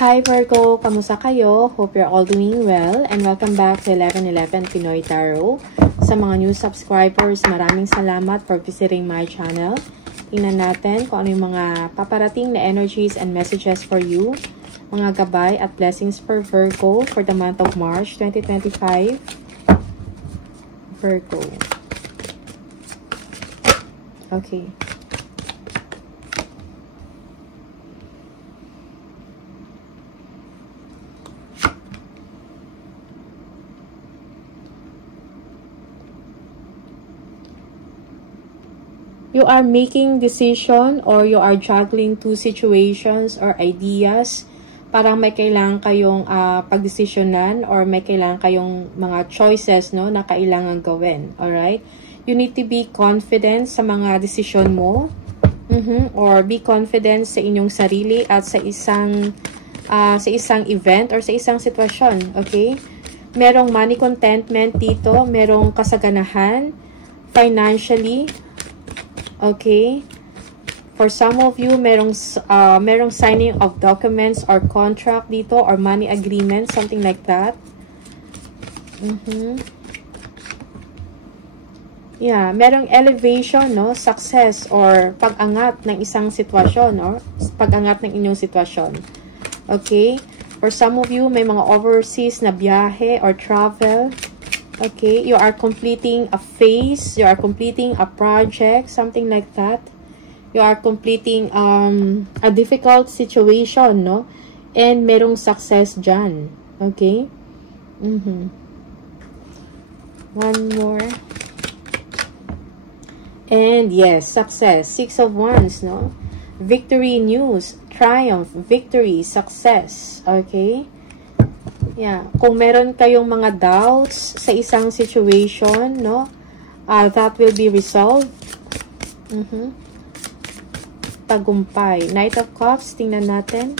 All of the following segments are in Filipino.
Hi Virgo, kamusta kayo? Hope you're all doing well and welcome back to 1111 Pinoy Tarot. Sa mga new subscribers, maraming salamat for visiting my channel. Tingnan natin kung ano yung mga paparating na energies and messages for you. Mga gabay at blessings for Virgo for the month of March 2025. Virgo. Okay. You are making decision or you are juggling two situations or ideas. Parang may kailangan kayong pagdesisyonan or may kailangan kayong mga choices no, na kailangan gawin. Alright? You need to be confident sa mga desisyon mo. Or be confident sa inyong sarili at sa isang event or sa isang sitwasyon. Okay? Merong money contentment dito. Merong kasaganahan financially. Okay? For some of you, merong signing of documents or contract dito or money agreement, something like that. Yeah, merong elevation, no? Success or pag-angat ng isang sitwasyon or pag-angat ng inyong sitwasyon. Okay? For some of you, may mga overseas na biyahe or travel. Okay, you are completing a phase, you are completing a project, something like that. You are completing a difficult situation, no? And merong success dyan. Okay? One more. And yes, success. 6 of Wands, no? Victory news, triumph, victory, success. Okay? Yeah, kung meron kayong mga doubts sa isang situation, no, that will be resolved. Tagumpay. Knight of Cups, tingnan natin.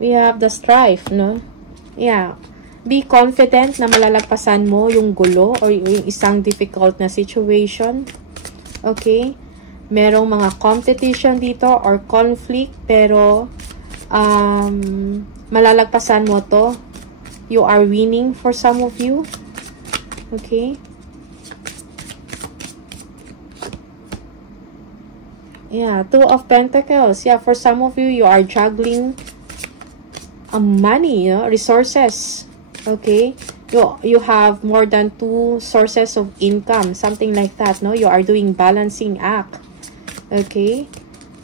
We have the strife, no? Yeah. Be confident na malalagpasan mo yung gulo or yung isang difficult na situation. Okay? Merong mga competition dito or conflict, pero malalagpasan mo to. You are winning for some of you. Okay? Yeah, 2 of Pentacles. Yeah, for some of you, you are juggling money, you know, resources. Okay? You have more than 2 sources of income, something like that, no? You are doing balancing act. Okay?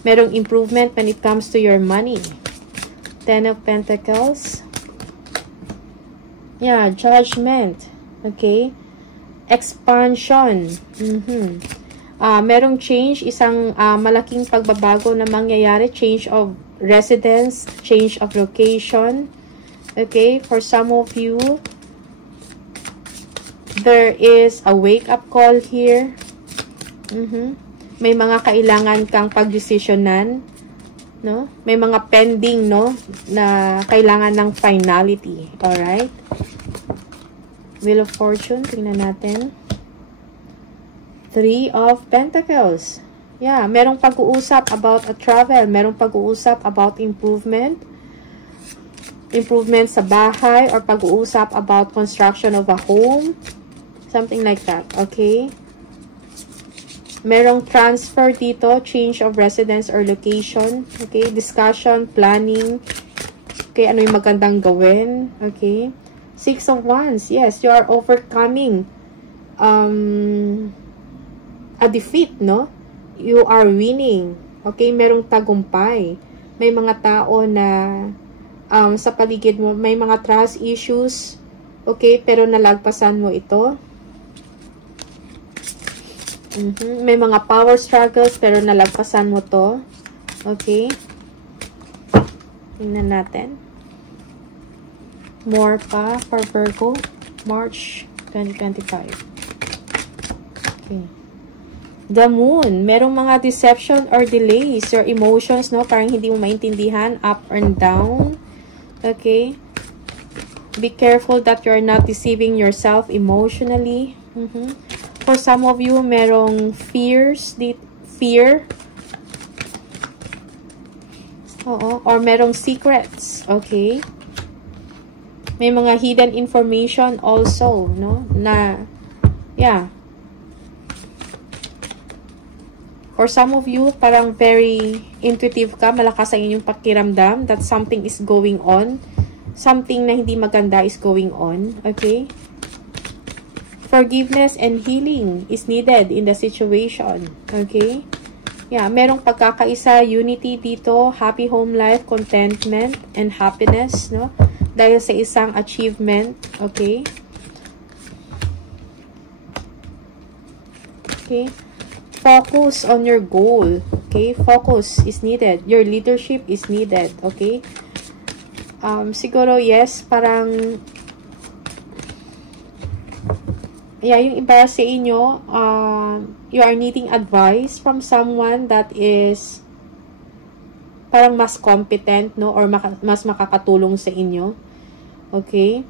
Merong improvement when it comes to your money. 10 of Pentacles. Yeah, judgment. Okay. Expansion. Merong change, isang malaking pagbabago na mangyayari. Change of residence, change of location. Okay, for some of you, there is a wake-up call here. May mga kailangan kang pagdesisyonan. No? May mga pending, no, na kailangan ng finality. Alright? Wheel of Fortune, tingnan natin. 3 of Pentacles. Yeah, merong pag-uusap about a travel. Merong pag-uusap about improvement. Improvement sa bahay or pag-uusap about construction of a home. Something like that. Okay? Merong transfer dito, change of residence or location. Okay, discussion, planning. Okay, ano yung magandang gawin. Okay. 6 of Wands. Yes, you are overcoming a defeat, no? You are winning. Okay, merong tagumpay. May mga tao na sa paligid mo, may mga trust issues. Okay, pero nalagpasan mo ito. May mga power struggles pero nalagpasan mo to. Okay. Tingnan natin. More pa for Virgo. March 2025. Okay. The Moon. Merong mga deception or delays. Your emotions, no? Parang hindi mo maintindihan. Up and down. Okay. Be careful that you're not deceiving yourself emotionally. For some of you, merong fear Oo. Or merong secrets. Okay? May mga hidden information also, no? Na, yeah. For some of you, parang very intuitive ka, malakas ang inyong pakiramdam that something is going on. Something na hindi maganda is going on. Okay? Forgiveness and healing is needed in the situation. Okay? Yeah, merong pagkakaisa, unity dito, happy home life, contentment, and happiness, no? Dahil sa isang achievement. Okay? Okay? Focus on your goal. Okay? Focus is needed. Your leadership is needed. Okay? Siguro, yes, parang yeah, yung iba sa inyo, you are needing advice from someone that is parang mas competent, no? Or mas makakatulong sa inyo. Okay?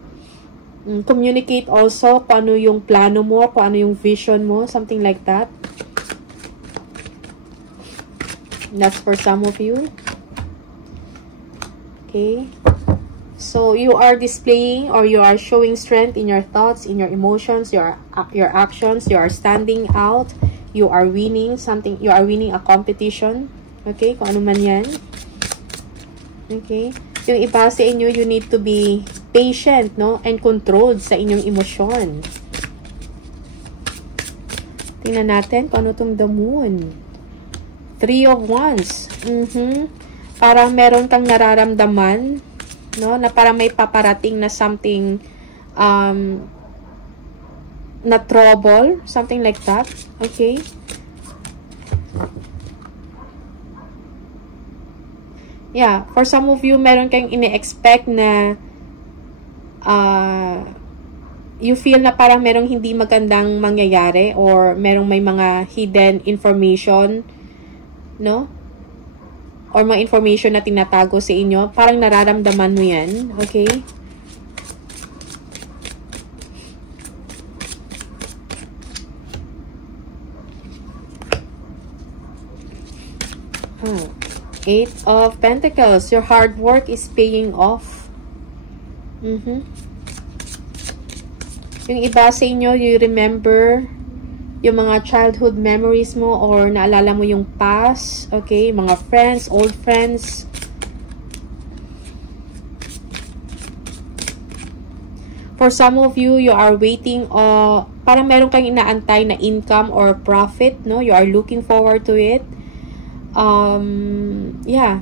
Communicate also kung ano yung plano mo, kung ano yung vision mo, something like that. That's for some of you. Okay. So, you are displaying or you are showing strength in your thoughts, in your emotions, your actions. You are standing out. You are winning something. You are winning a competition. Okay. Kung ano man yan. Okay. Yung iba sa inyo, you need to be patient, no? And controlled sa inyong emosyon. Tingnan natin kung ano itong the moon. 3 of Wands. Parang meron kang nararamdaman, no? Na parang may paparating na something, na trouble. Something like that. Okay? Yeah. For some of you, meron kang ine-expect na, you feel na parang merong hindi magandang mangyayari or merong may mga hidden information, no? Or mga information na tinatago sa inyo. Parang nararamdaman mo yan. Okay? Eight of Pentacles. Your hard work is paying off. Yung iba sa inyo, you remember yung mga childhood memories mo or naalala mo yung past, okay? Mga friends, old friends. For some of you, you are waiting, parang meron kang inaantay na income or profit, no? You are looking forward to it. Yeah.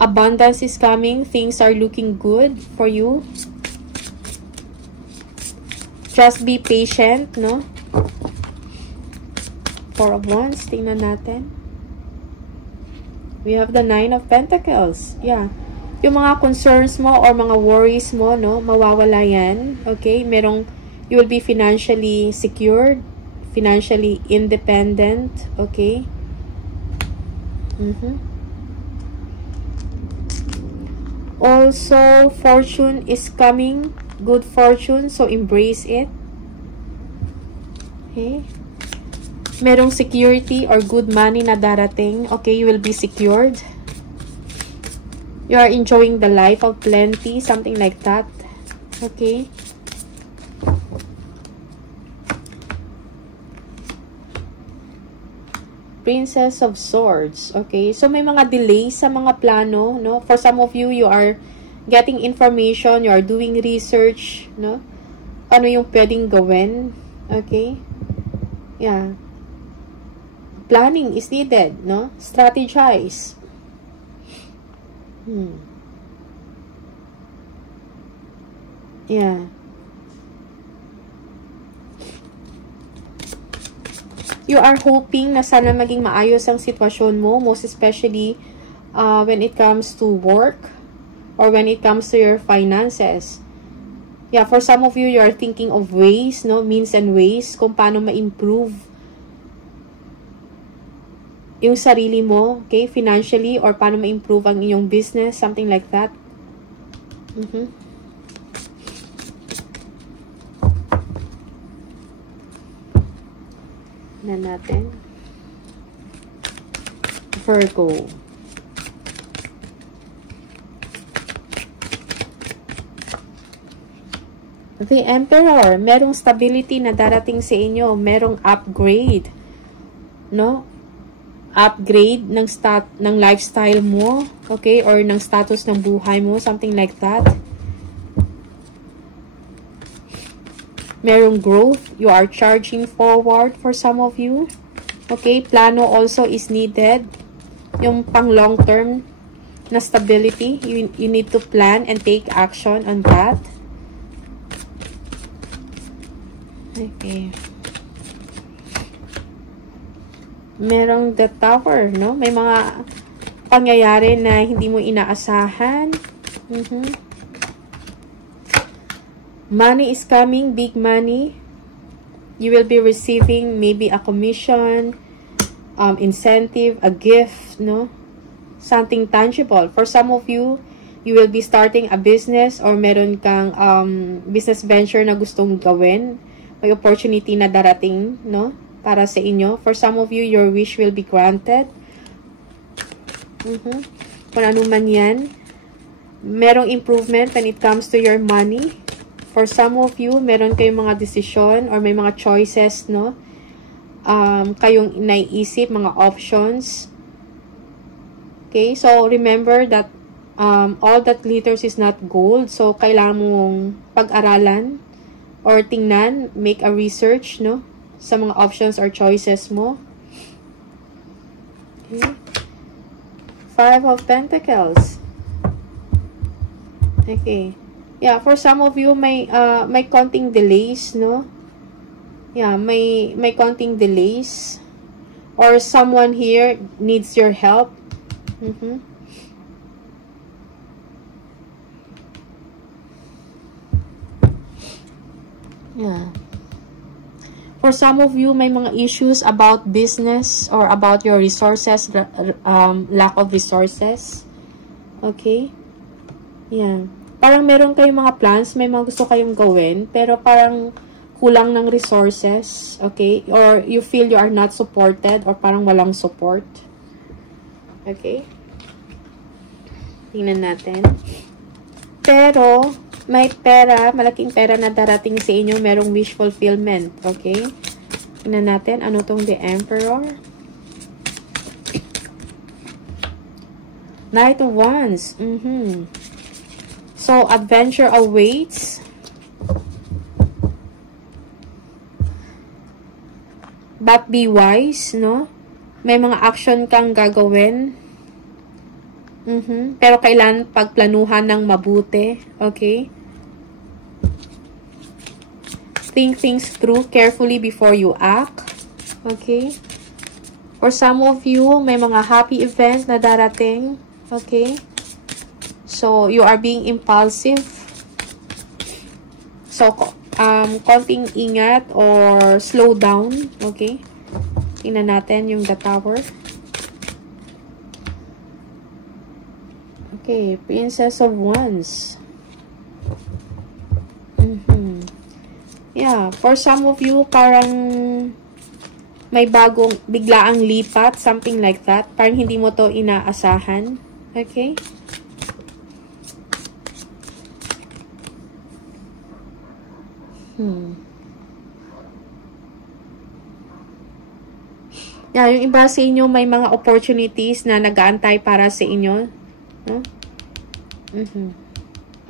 Abundance is coming. Things are looking good for you. Just be patient, no? 4 of Wands. Tingnan natin. We have the 9 of Pentacles. Yeah. Yung mga concerns mo or mga worries mo, no? Mawawala yan. Okay? You will be financially secured. Financially independent. Okay? Also, fortune is coming. Good fortune. So, embrace it. Okay? Merong security or good money na darating. Okay, you will be secured. You are enjoying the life of plenty. Something like that. Okay. Princess of Swords. Okay, so may mga delays sa mga plano, no? For some of you, you are getting information, you are doing research, no? Ano yung pwedeng gawin? Okay? Yeah. Planning is needed, no? Strategize. Yeah. You are hoping na sana maging maayos ang sitwasyon mo, most especially when it comes to work or when it comes to your finances. Yeah, for some of you, you are thinking of ways, no? Means and ways kung paano ma-improve yung sarili mo, okay, financially, or paano ma-improve ang iyong business, something like that. Na natin. Virgo. The Emperor, merong stability na darating sa inyo, merong upgrade, no? Upgrade ng lifestyle mo, okay? Or ng status ng buhay mo, something like that. Merong growth, you are charging forward for some of you. Okay, plano also is needed. Yung pang long term na stability, you need to plan and take action on that. Okay. Merong the Tower, no? May mga pangyayari na hindi mo inaasahan. Money is coming, big money. You will be receiving maybe a commission, incentive, a gift, no? Something tangible. For some of you, you will be starting a business or meron kang business venture na gustong gawin. May opportunity na darating, no? Para sa inyo. For some of you, your wish will be granted. Kung ano man yan. Merong improvement when it comes to your money. For some of you, meron kayong mga decision or may mga choices, no? Kayong naiisip, mga options. Okay? So, remember that all that glitters is not gold. So, kailangan mong pag-aralan or tingnan, make a research, no? Sa mga options or choices mo. Okay. 5 of Pentacles. Okay. Yeah, for some of you, may konting delays, no? Yeah, may konting delays. Or someone here needs your help. Yeah. For some of you, may mga issues about business or about your resources, lack of resources. Okay? Yeah. Parang meron kayong mga plans, may mga gusto kayong gawin, pero parang kulang ng resources. Okay? Or you feel you are not supported or parang walang support. Okay? Tingnan natin. Pero, may pera, malaking pera na darating sa inyo, merong wish fulfillment. Okay? Tingnan natin, ano tong the Emperor? Knight of Wands. So, adventure awaits. But be wise, no? May mga action kang gagawin. Pero kailan pagplanuhan ng mabuti. Okay? Think things through carefully before you act. Okay? For some of you, may mga happy events na darating. Okay? So, you are being impulsive. So, konting ingat or slow down. Okay? Tingnan natin yung the Tower. Okay, Princess of Wands. Yeah, for some of you, parang may bagong, biglaang lipat, something like that. Parang hindi mo to inaasahan. Okay? Yeah, yung iba sa inyo, may mga opportunities na nag-aantay para sa inyo. Huh?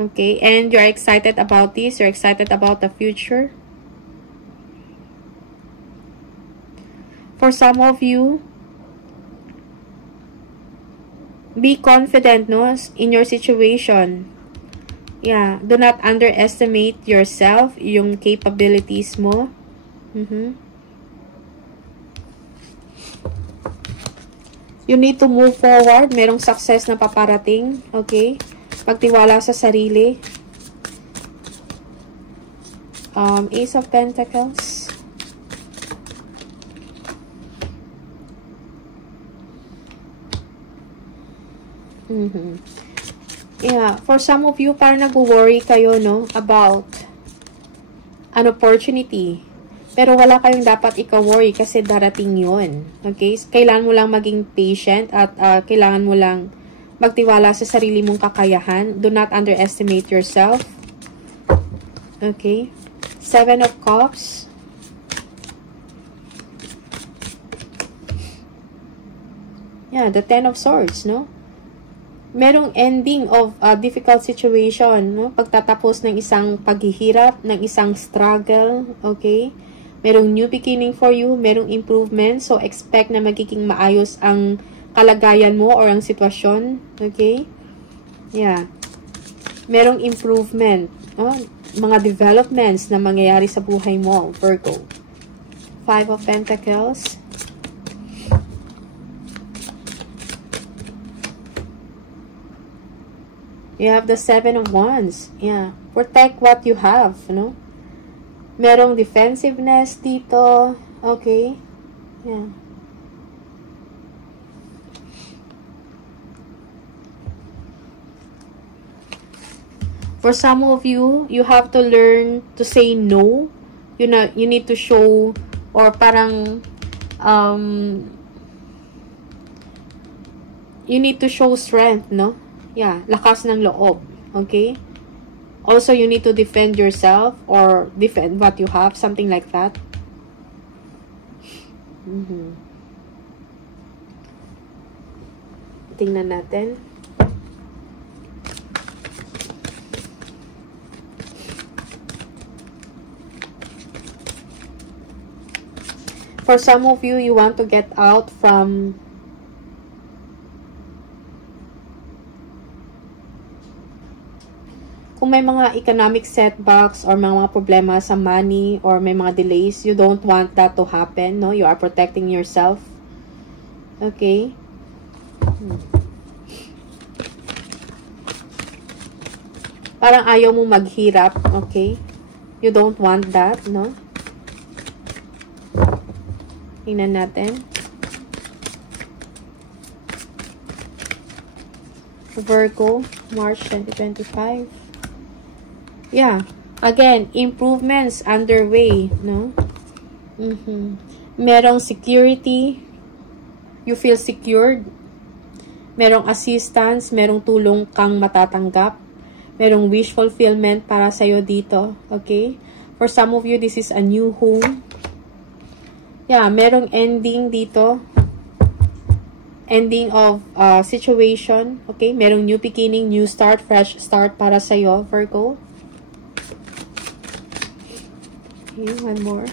Okay, and you're excited about this. You're excited about the future. For some of you, be confident, no, in your situation. Yeah, do not underestimate yourself, yung capabilities mo. You need to move forward. Merong success na paparating. Okay? Pagtiwala sa sarili. Ace of Pentacles. Yeah, for some of you, parang nag-worry kayo, no, about an opportunity. Pero wala kayong dapat ika-worry kasi darating yun. Okay? Kailangan mo lang maging patient at kailangan mo lang magtiwala sa sarili mong kakayahan. Do not underestimate yourself. Okay? Seven of Cups. Yeah, the Ten of Swords, no? Merong ending of a difficult situation, no? Pagtatapos ng isang paghihirap, ng isang struggle, okay? Merong new beginning for you, merong improvement, so expect na magiging maayos ang kalagayan mo or ang sitwasyon, okay? Yeah. Merong improvement, no? Mga developments na mangyayari sa buhay mo, Virgo. Five of Pentacles. You have the Seven of Wands. Yeah. Protect what you have, no? Merong defensiveness dito. Okay. Yeah. For some of you, you have to learn to say no. You know, you need to show or parang you need to show strength, no? Yeah, lakas ng loob. Okay? Also, you need to defend yourself or defend what you have. Something like that. Tingnan natin. For some of you, you want to get out from kung may mga economic setbacks or mga problema sa money or may mga delays, you don't want that to happen, no? You are protecting yourself. Okay? Parang ayaw mo maghirap, okay? You don't want that, no? Tingnan natin. Virgo, March 2025. Yeah. Again, improvements underway, no? Merong security. You feel secured. Merong assistance. Merong tulong kang matatanggap. Merong wish fulfillment para sa'yo dito. Okay? For some of you, this is a new home. Yeah, merong ending dito. Ending of situation. Okay? Merong new beginning, new start, fresh start para sa'yo, Virgo. Okay, one more.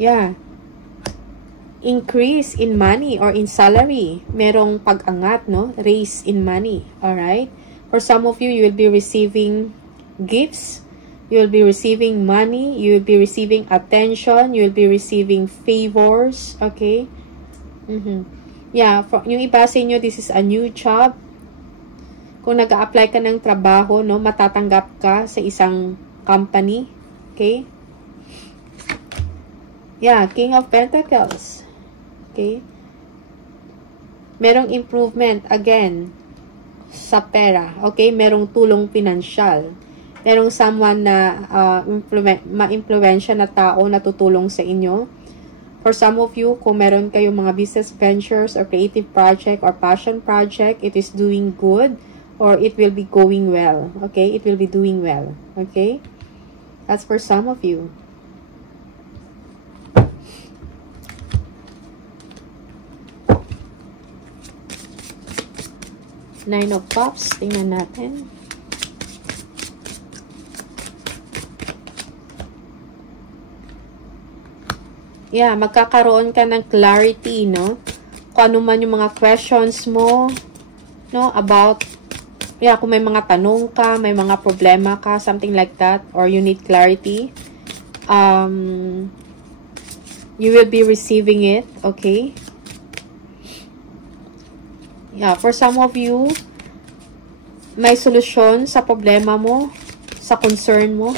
Yeah. Increase in money or in salary. Merong pag-angat, no? Raise in money. Alright? For some of you, you will be receiving gifts. You will be receiving money. You will be receiving attention. You will be receiving favors. Okay? Yeah. For, yung iba sa inyo, this is a new job. Kung nag-a-apply ka ng trabaho, no? Matatanggap ka sa isang company. Okay? Yeah, King of Pentacles. Okay? Merong improvement, again, sa pera. Okay? Merong tulong pinansyal. Merong someone na ma-impluwensya na tao na tutulong sa inyo. For some of you, kung meron kayong mga business ventures or creative project or passion project, it is doing good or it will be going well. Okay? It will be doing well. Okay? That's for some of you. Nine of Cups. Tingnan natin. Yeah, magkakaroon ka ng clarity, no? Kung ano man yung mga questions mo, no? About yeah, kung may mga tanong ka, may mga problema ka, something like that, or you need clarity, you will be receiving it, okay? Yeah, for some of you, may solusyon sa problema mo, sa concern mo.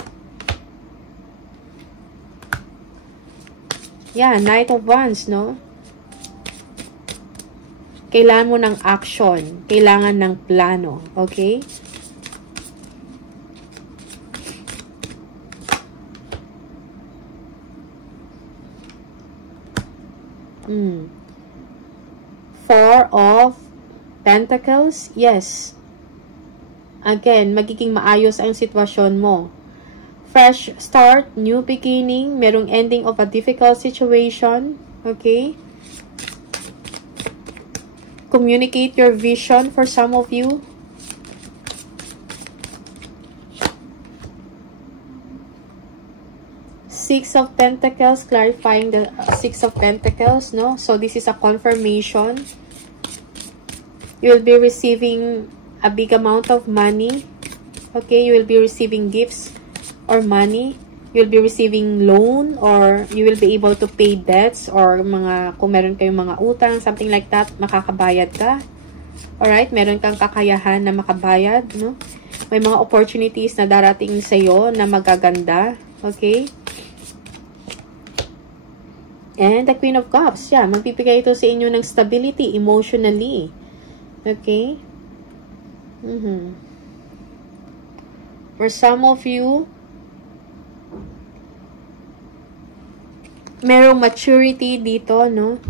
Yeah, Knight of Wands, no? Kailangan mo ng action. Kailangan ng plano. Okay? Four of Pentacles. Yes. Again, magiging maayos ang sitwasyon mo. Fresh start, new beginning, merong ending of a difficult situation. Okay? Communicate your vision for some of you. Six of Pentacles, clarifying the Six of Pentacles, no? So, this is a confirmation. You will be receiving a big amount of money. Okay? You will be receiving gifts or money. You will be receiving loan or you will be able to pay debts or mga, kung meron kayong mga utang, something like that, makakabayad ka. Alright? Meron kang kakayahan na makabayad, no? May mga opportunities na darating sa'yo na magaganda. Okay? And the Queen of Cups, yeah, magbibigay ito sa inyo ng stability emotionally. Okay? For some of you, merong maturity dito, no?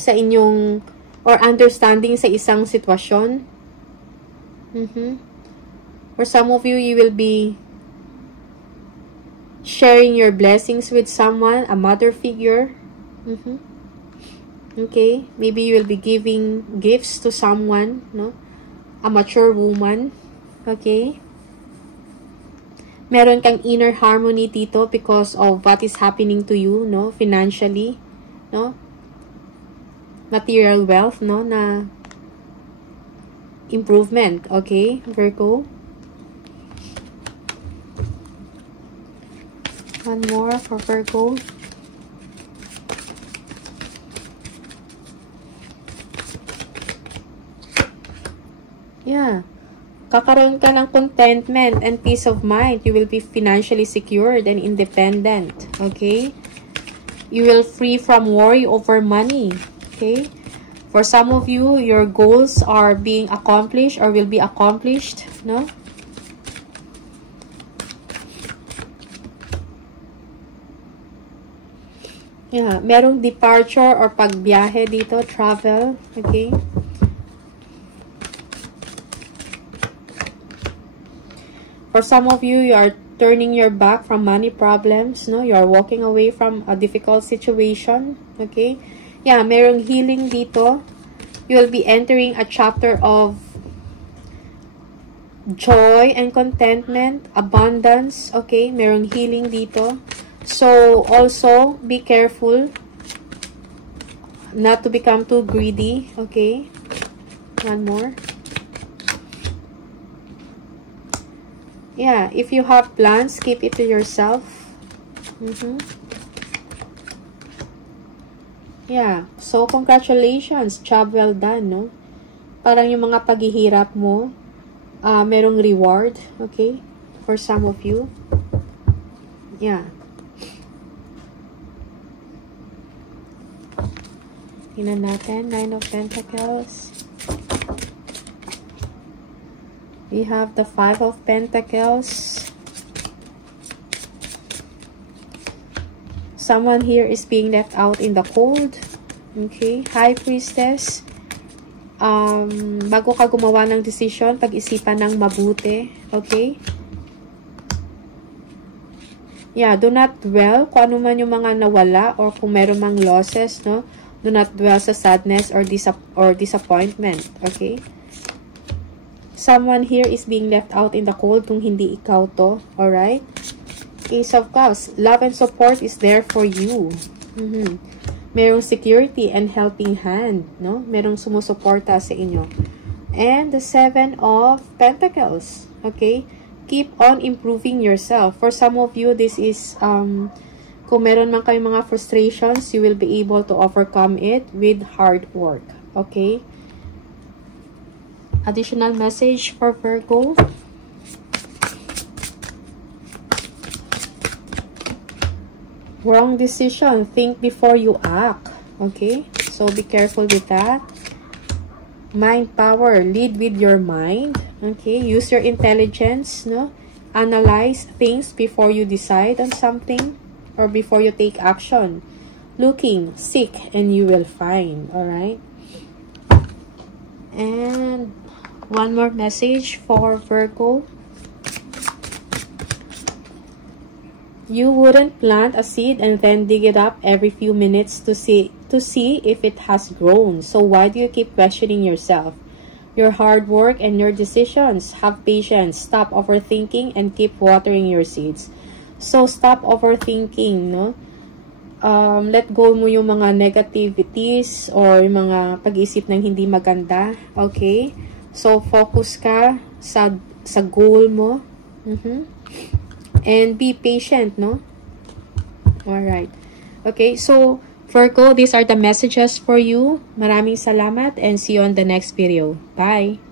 Sa inyong, or understanding sa isang sitwasyon. For some of you, you will be sharing your blessings with someone, a mother figure. Okay, maybe you will be giving gifts to someone, no? A mature woman. Okay. Meron kang inner harmony dito because of what is happening to you, no? Financially, no? Material wealth, no? Na improvement. Okay, Virgo. One more for Virgo. Yeah. Kakaroon ka ng contentment and peace of mind. You will be financially secured and independent. Okay? You will free from worry over money. Okay? For some of you, your goals are being accomplished or will be accomplished. No? Yeah, merong departure or pagbiyahe dito, travel, okay? For some of you, you are turning your back from money problems, no? You are walking away from a difficult situation, okay? Yeah, merong healing dito. You will be entering a chapter of joy and contentment, abundance, okay? Merong healing dito. So, also, be careful not to become too greedy, okay? One more. Yeah, if you have plans, keep it to yourself. Yeah, so congratulations, job well done, no? Parang yung mga paghihirap mo, merong reward, okay? For some of you. Yeah. Tingnan natin, Nine of Pentacles. We have the Five of Pentacles. Someone here is being left out in the cold. Okay, High Priestess. Bago ka gumawa ng decision, pag-isipan ng mabuti. Okay? Yeah, do not dwell kung ano man yung mga nawala or kung meron mang losses, no? Do not dwell sa sadness or disappointment. Okay? Someone here is being left out in the cold kung hindi ikaw to. Alright? Ace of Cups. Love and support is there for you. Merong security and helping hand. No? Merong sumusuporta sa inyo. And the Seven of Pentacles. Okay? Keep on improving yourself. For some of you, this is... kung meron man kayong mga frustrations, you will be able to overcome it with hard work. Okay? Additional message for Virgo. Wrong decision. Think before you act. Okay? So, be careful with that. Mind power. Lead with your mind. Okay? Use your intelligence. No? Analyze things before you decide on something. Or before you take action. Looking, seek, and you will find. Alright? And One more message for Virgo. You wouldn't plant a seed and then dig it up every few minutes to see if it has grown. So why do you keep questioning yourself? Your hard work and your decisions. Have patience. Stop overthinking and keep watering your seeds. So stop overthinking, no? Let go mo yung mga negativities or yung mga pag-iisip ng hindi maganda. Okay? So, focus ka sa goal mo. And be patient, no? Alright. Okay, so, Virgo, these are the messages for you. Maraming salamat and see you on the next video. Bye!